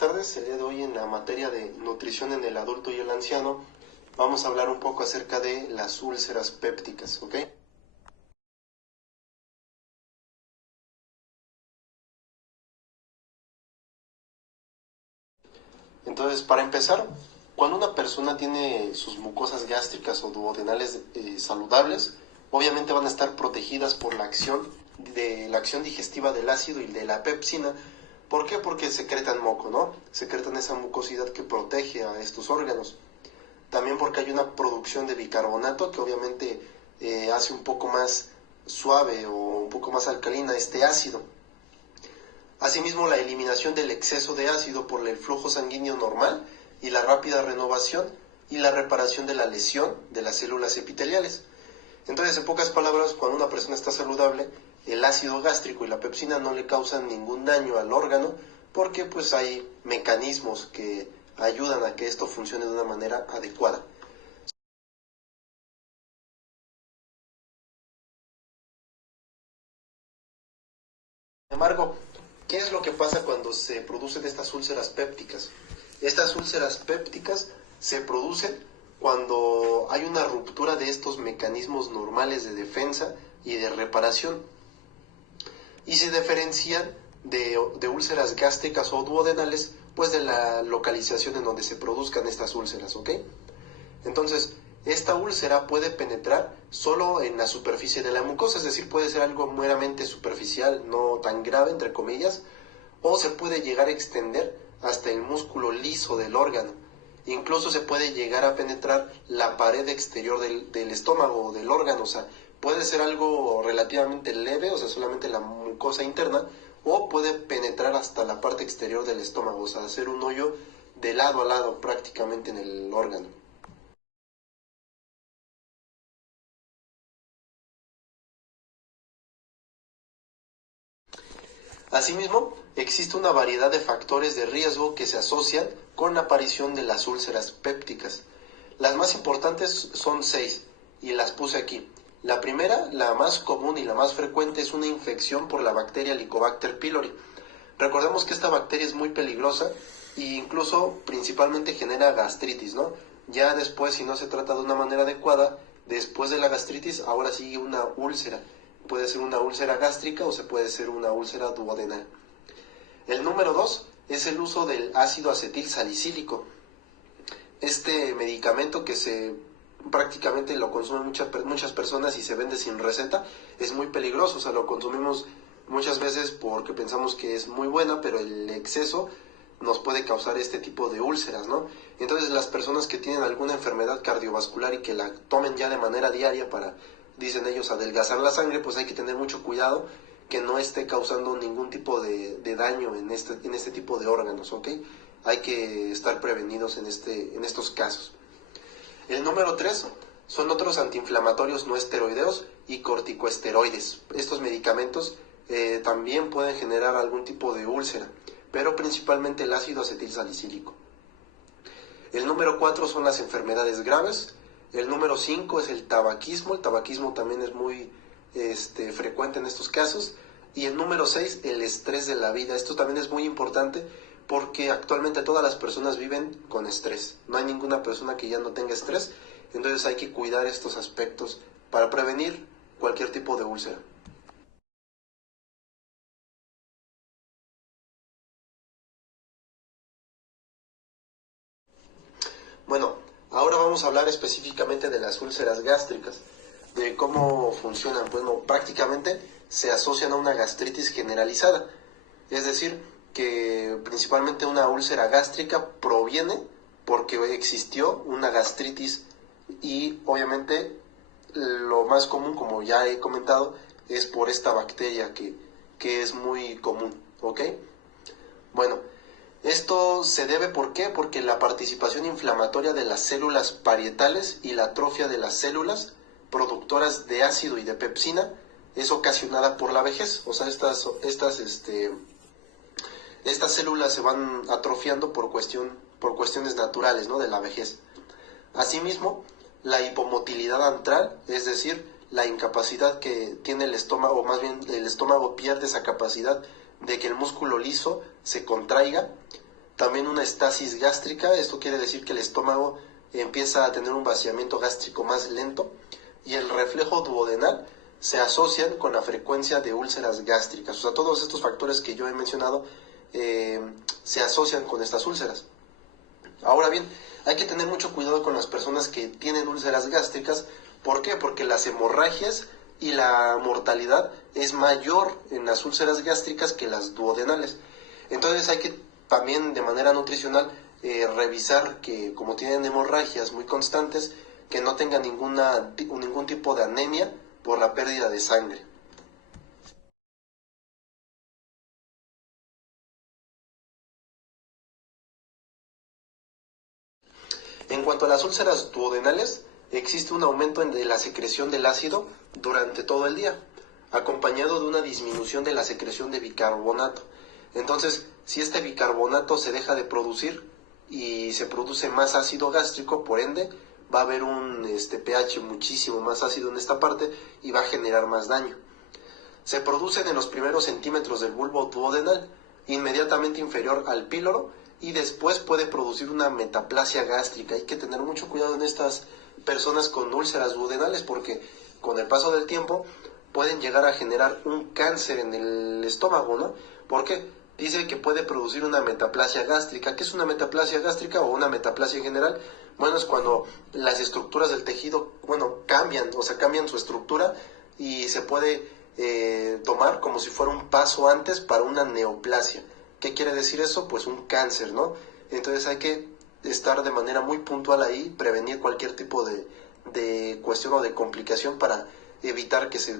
tardes. El día de hoy en la materia de nutrición en el adulto y el anciano vamos a hablar un poco acerca de las úlceras pépticas, ¿ok? Entonces, para empezar, cuando una persona tiene sus mucosas gástricas o duodenales saludables, obviamente van a estar protegidas por la acción digestiva del ácido y de la pepsina. ¿Por qué? Porque secretan moco, ¿no? Secretan esa mucosidad que protege a estos órganos. También porque hay una producción de bicarbonato que obviamente hace un poco más suave o un poco más alcalina este ácido. Asimismo, la eliminación del exceso de ácido por el flujo sanguíneo normal y la rápida renovación y la reparación de la lesión de las células epiteliales. Entonces, en pocas palabras, cuando una persona está saludable, el ácido gástrico y la pepsina no le causan ningún daño al órgano porque pues hay mecanismos que ayudan a que esto funcione de una manera adecuada. Sin embargo, ¿qué es lo que pasa cuando se producen estas úlceras pépticas? Estas úlceras pépticas se producen cuando hay una ruptura de estos mecanismos normales de defensa y de reparación y se diferencian de úlceras gástricas o duodenales pues de la localización en donde se produzcan estas úlceras, ¿ok? Entonces, esta úlcera puede penetrar solo en la superficie de la mucosa, es decir, puede ser algo meramente superficial, no tan grave, entre comillas, o se puede llegar a extender hasta el músculo liso del órgano. Incluso se puede llegar a penetrar la pared exterior del estómago o del órgano, o sea, puede ser algo relativamente leve, o sea, solamente la mucosa interna, o puede penetrar hasta la parte exterior del estómago, o sea, hacer un hoyo de lado a lado prácticamente en el órgano. Asimismo, existe una variedad de factores de riesgo que se asocian con la aparición de las úlceras pépticas. Las más importantes son 6 y las puse aquí. La primera, la más común y la más frecuente, es una infección por la bacteria Helicobacter pylori. Recordemos que esta bacteria es muy peligrosa e incluso principalmente genera gastritis, ¿no? Ya después, si no se trata de una manera adecuada, después de la gastritis, ahora sigue una úlcera. Puede ser una úlcera gástrica o se puede ser una úlcera duodenal. El número 2 es el uso del ácido acetil salicílico. Este medicamento que prácticamente lo consumen muchas personas y se vende sin receta, es muy peligroso, o sea, lo consumimos muchas veces porque pensamos que es muy buena, pero el exceso nos puede causar este tipo de úlceras, ¿no? Entonces las personas que tienen alguna enfermedad cardiovascular y que la tomen ya de manera diaria para, dicen ellos, adelgazar la sangre, pues hay que tener mucho cuidado que no esté causando ningún tipo de daño en este tipo de órganos, ¿ok? Hay que estar prevenidos en estos casos. El número 3 son otros antiinflamatorios no esteroideos y corticoesteroides. Estos medicamentos también pueden generar algún tipo de úlcera, pero principalmente el ácido acetilsalicílico. El número 4 son las enfermedades graves. El número 5 es el tabaquismo. El tabaquismo también es muy frecuente en estos casos. Y el número 6, el estrés de la vida. Esto también es muy importante porque actualmente todas las personas viven con estrés. No hay ninguna persona que ya no tenga estrés. Entonces hay que cuidar estos aspectos para prevenir cualquier tipo de úlcera. Bueno, ahora vamos a hablar específicamente de las úlceras gástricas, de cómo funcionan. Bueno, prácticamente se asocian a una gastritis generalizada, es decir, que principalmente una úlcera gástrica proviene porque existió una gastritis y obviamente lo más común, como ya he comentado, es por esta bacteria que es muy común, ¿ok? Bueno, esto se debe, ¿por qué? Porque la participación inflamatoria de las células parietales y la atrofia de las células productoras de ácido y de pepsina es ocasionada por la vejez. O sea, estas células se van atrofiando por cuestiones naturales, ¿no?, de la vejez. Asimismo, la hipomotilidad antral, es decir, la incapacidad que tiene el estómago, o más bien el estómago pierde esa capacidad de que el músculo liso se contraiga, También una estasis gástrica, esto quiere decir que el estómago empieza a tener un vaciamiento gástrico más lento, y el reflejo duodenal se asocian con la frecuencia de úlceras gástricas. O sea, todos estos factores que yo he mencionado se asocian con estas úlceras. Ahora bien, hay que tener mucho cuidado con las personas que tienen úlceras gástricas. ¿Por qué? Porque las hemorragias y la mortalidad es mayor en las úlceras gástricas que las duodenales. Entonces hay que también de manera nutricional revisar que, como tienen hemorragias muy constantes, que no tengan ningún tipo de anemia por la pérdida de sangre. En cuanto a las úlceras duodenales, existe un aumento de la secreción del ácido durante todo el día, acompañado de una disminución de la secreción de bicarbonato. Entonces, si este bicarbonato se deja de producir y se produce más ácido gástrico, por ende, va a haber un pH muchísimo más ácido en esta parte y va a generar más daño. Se producen en los primeros centímetros del bulbo duodenal, inmediatamente inferior al píloro, y después puede producir una metaplasia gástrica. Hay que tener mucho cuidado en estas personas con úlceras duodenales, porque con el paso del tiempo pueden llegar a generar un cáncer en el estómago, ¿no? ¿Por qué? Dice que puede producir una metaplasia gástrica. ¿Qué es una metaplasia gástrica o una metaplasia en general? Bueno, es cuando las estructuras del tejido, cambian, o sea, cambian su estructura, y se puede tomar como si fuera un paso antes para una neoplasia. ¿Qué quiere decir eso? Pues un cáncer, ¿no? Entonces hay que estar de manera muy puntual ahí, prevenir cualquier tipo de cuestión o de complicación para evitar que se